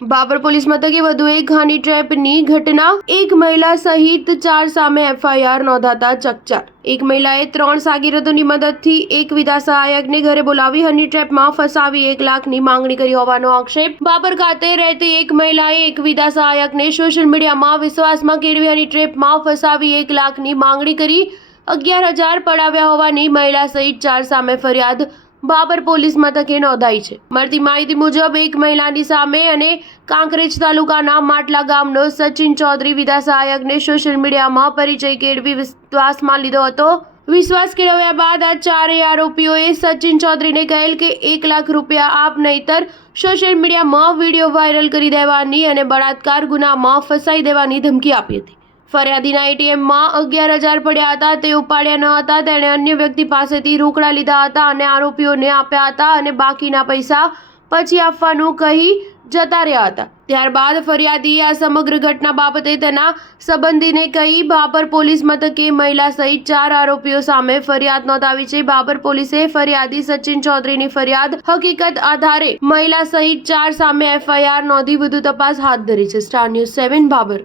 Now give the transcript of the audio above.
Babur police મથકે વધુ એક હની ટ્રેપની ઘટના, એક મહિલા સહિત 4 સામે એફઆઈઆર નોંધાતા ચકચાર। એક મહિલાએ 3 સાગીરતોની મદદથી એક વિધા સહાયકને ઘરે બોલાવી હની ટ્રેપમાં ફસાવી 1 લાખની માંગણી કરી હોવાનો આક્ષેપ। બાબર ખાતે રહેતી એક મહિલાએ એક વિધા સહાયકને સોશિયલ મીડિયામાં વિશ્વાસમાં કેળવી હની ટ્રેપમાં ફસાવી 1 લાખની માંગણી કરી 11,000 પડાવ્યા હોવાની મહિલા સહિત 4 સામે ફરિયાદ બાબર પોલીસ મથકે નોંધાઈ છે। મળતી માહિતી મુજબ એક મહિલાની સામે અને કાંકરેજ તાલુકાના માટલા ગામનો સચિન ચૌધરી વિધા સહાયકને સોશિયલ મીડિયામાં પરિચય કેળવી વિશ્વાસમાં લીધો હતો। વિશ્વાસ કેળવ્યા બાદ આ 4 આરોપીઓએ સચિન ચૌધરીને કહેલ કે 1 લાખ રૂપિયા આપ, નહીતર સોશિયલ મીડિયામાં વિડીયો વાયરલ કરી દેવાની અને બળાત્કાર ગુનામાં ફસાઈ દેવાની ધમકી આપી હતી। ફરિયાદીના એટીએમમાં 11,000 પડ્યા હતા, તે ઉપાડ્યા ન હતા। તેણે અન્ય વ્યક્તિ પાસેથી રોકડા લીધા હતા અને આરોપીઓને આપ્યા હતા અને બાકીના પૈસા પછી આપવાનું કહી જતા રહ્યા હતા। ત્યારબાદ ફરિયાદીએ આ સમગ્ર ઘટના બાબતે તેના સંબંધીને કહી બાબર પોલીસ મથકે મહિલા સહિત 4 આરોપીઓ સામે ફરિયાદ નોંધાવી છે। બાબર પોલીસે ફરિયાદી સચિન ચૌધરીની ફરિયાદ હકીકત આધારે મહિલા સહિત 4 સામે એફઆઈઆર નોંધી વધુ તપાસ હાથ ધરી છે। Star news 7 Babur.